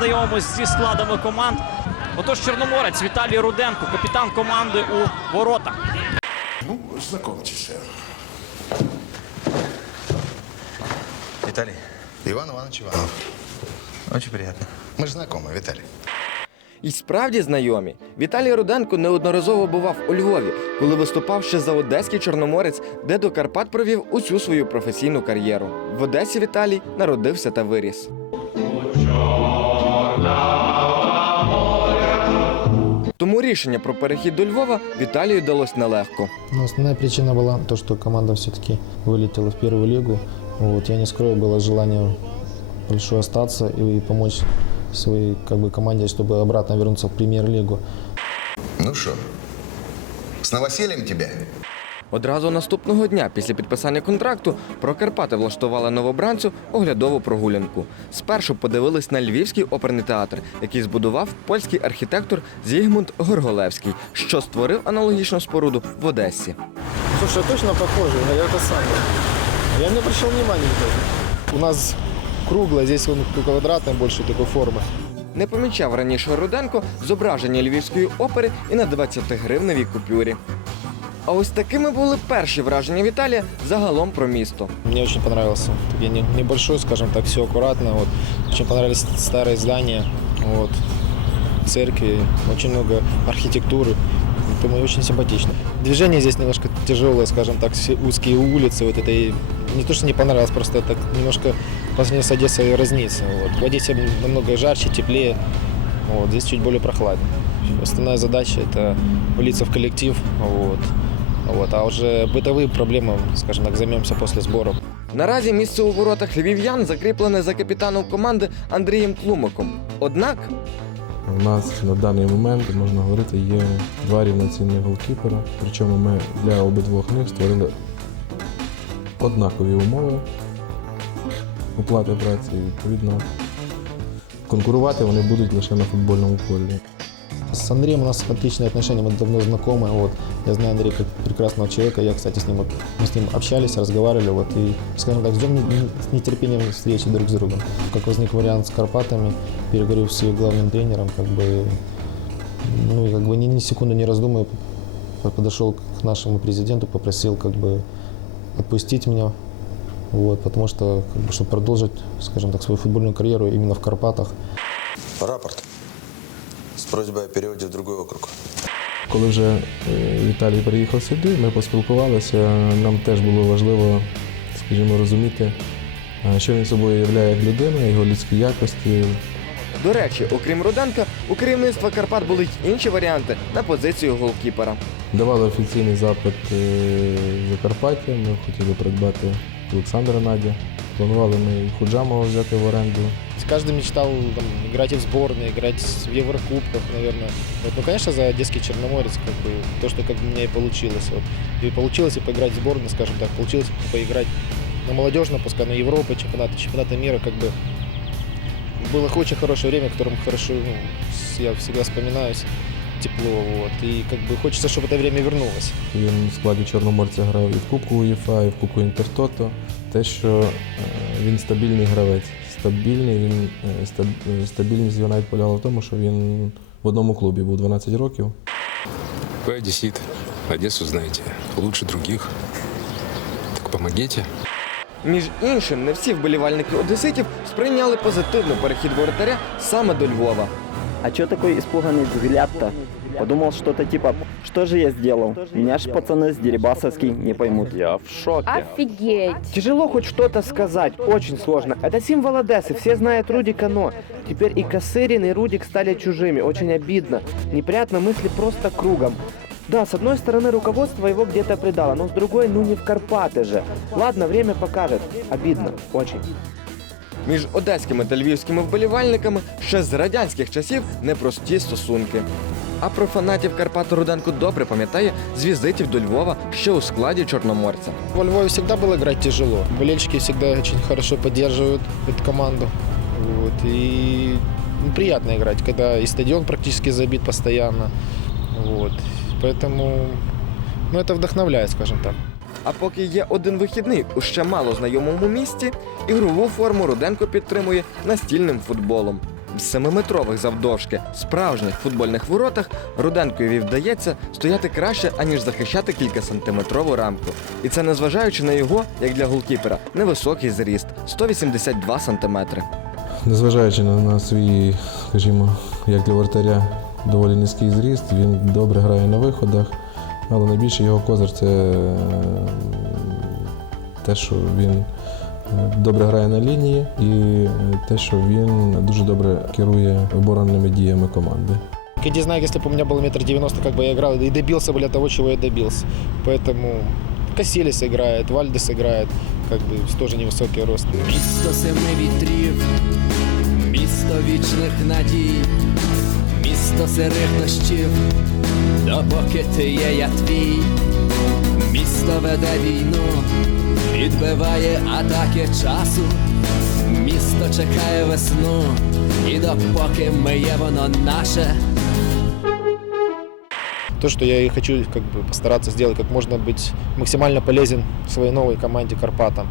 знайомимось зі складами команд. Отож, Чорноморець Віталій Руденко, капітан команди у воротах. Ну, знакомьтесь. Виталий, Иван Иванович Иванов. очень приятно. Мы же знакомы, Виталий. І справді знайомі. Віталій Руденко неодноразово бував у Львові, коли виступав ще за одеський чорноморець, де до Карпат провів усю свою професійну кар'єру. В Одесі Віталій народився та виріс. Тому рішення про перехід до Львова Віталію далось нелегко. Но основная причина была то, что команда все-таки вылетела в первую лигу. Вот, я не скрою, было желание большое остаться и помочь своей как бы, команде, чтобы обратно вернуться в премьер-лигу. Ну что, с новосельем тебя? Одразу наступного дня після підписання контракту про Карпати влаштували новобранцю оглядову прогулянку. Спершу подивились на Львівський оперний театр, який збудував польський архітектор Зігмунд Горголевський, що створив аналогічну споруду в Одесі. Слушай, точно похоже, я это сам. Я не обращал внимания. У нас круглое, здесь он квадратный больше такой формы. Не помічав раніше Руденко зображення львівської опери і на 20-гривневій купюрі. А ось такими були перші враження Віталія загалом про місто. Мне очень понравился. Такие не- небольшой, скажем так, все аккуратно. Вот. Очень понравились старые здания, вот. церкви, очень много архитектуры. Поэтому очень симпатично. Движение здесь немножко тяжелое, скажем так, все узкие улицы. Вот это и не то, что не понравилось, просто так немножко по сравнению с Одессой разнится. Вот. В Одессе намного жарче, теплее. Вот. Здесь чуть более прохладно. Основная задача это влиться в коллектив. Вот. Вот. А уже бытовые проблемы, скажем так, займемся после сборов. Наразі місце у воротах львів'ян закріплене за капітаном команди Андрієм Тлумаком. Однак У нас на даний момент можна говорити є два рівноцінних голкіпера. Причому ми для обидвох них створили однакові умови оплати праці. І, відповідно, конкурувати вони будуть лише на футбольному полі. С Андреем у нас отличные отношения, мы давно знакомы. Вот. Я знаю Андрея как прекрасного человека. Я, кстати, с ним, мы с ним общались, разговаривали. Вот, и, скажем так, ждем с нетерпением встречи друг с другом. Как возник вариант с Карпатами, переговорив с ее главным тренером, как бы, ну, как бы ни, ни секунды не раздумывая, подошел к нашему президенту, попросил как бы отпустить меня, вот, потому что, как бы, чтобы продолжить, скажем так, свою футбольную карьеру именно в Карпатах. Рапорт с просьбой о переводе в другой округ. Коли вже е, Віталій приїхав сюди, ми поспілкувалися. Нам теж було важливо, скажімо, розуміти, е, що він собою являє як людина, його людські якості, До речі, окрім Руденка, у керівництва Карпат були й інші варіанти на позицію голкіпера. Давали офіційний запит е, в Закарпаття. Ми хотіли придбати Олександра Надя. Планували ми Худжамова взяти в оренду. Каждый мечтал там, играть в сборной, играть в Еврокубках, наверное. Вот, ну, конечно, за Одесский Черноморец, как бы, то, что как бы у меня и получилось. Вот. И получилось и поиграть в сборной, скажем так, получилось поиграть на молодежном, пускай на Европе, чемпионаты, чемпионаты мира, как бы было очень хорошее время, которым хорошо, ну, я всегда вспоминаюсь, тепло, вот, и как бы хочется, чтобы это время вернулось. Він в складі Чорноморця грав і в Кубку УЄФА, і в Кубку Інтертото. Те, що е, він стабільний гравець. Стабільний, він, е, стаб- е, стабільність його навіть полягала в тому, що він в одному клубі був 12 років. Вы одессит, Одессу знаете лучше других. Так помогите. Між іншим, не всі вболівальники одеситів сприйняли позитивно перехід воротаря саме до Львова. А чё такой испуганный взгляд-то? Подумал что-то типа, что же я сделал? Меня ж пацаны с Дерибасовский не поймут. Я в шоке. Офигеть! Тяжело хоть что-то сказать, очень сложно. Это символ Одессы, все знают Рудика, но теперь и Косырин, и Рудик стали чужими, очень обидно. Неприятно мысли просто кругом. Да, с одной стороны, руководство его где-то предало, но с другой, ну не в Карпаты же. Ладно, время покажет. Обидно, очень. Між одеськими та львівськими вболівальниками ще з радянських часів непрості стосунки. А про фанатів Карпат Руденко добре пам'ятає з візитів до Львова ще у складі Чорноморця. Во Львове всегда было играть тяжело. Болельщики всегда очень хорошо поддерживают эту команду. Вот. И ну, приятно играть, когда и стадион практически забит постоянно. Вот. Поэтому ну, это вдохновляет, скажем так. А поки є один вихідний у ще мало знайомому місті, ігрову форму Руденко підтримує настільним футболом. В семиметрових завдовжки справжніх футбольних воротах Руденкові вдається стояти краще, аніж захищати кількасантиметрову рамку. І це незважаючи на його, як для голкіпера, невисокий зріст 182 сантиметри. Незважаючи на, на свій, скажімо, як для вратаря, доволі низький зріст, він добре грає на виходах, але найбільше його козир це е, те, що він е, добре грає на лінії, і е, те, що він дуже добре керує оборонними діями команди. Иди знаю, если бы у меня было метр девяносто, как бы я играл и добился бы для того, чего я добился. Поэтому Кассилис играет, Вальдес играет, как бы тоже невысокий рост. Місто семи вітрів, місто вічних надій, місто сирих дощів, допоки ти є, я твій, місто веде війну, відбиває атаки часу, місто чекає весну, і допоки ми є, воно наше. То, что я и хочу как бы постараться сделать, как можно быть максимально полезен своей новой команде Карпатам.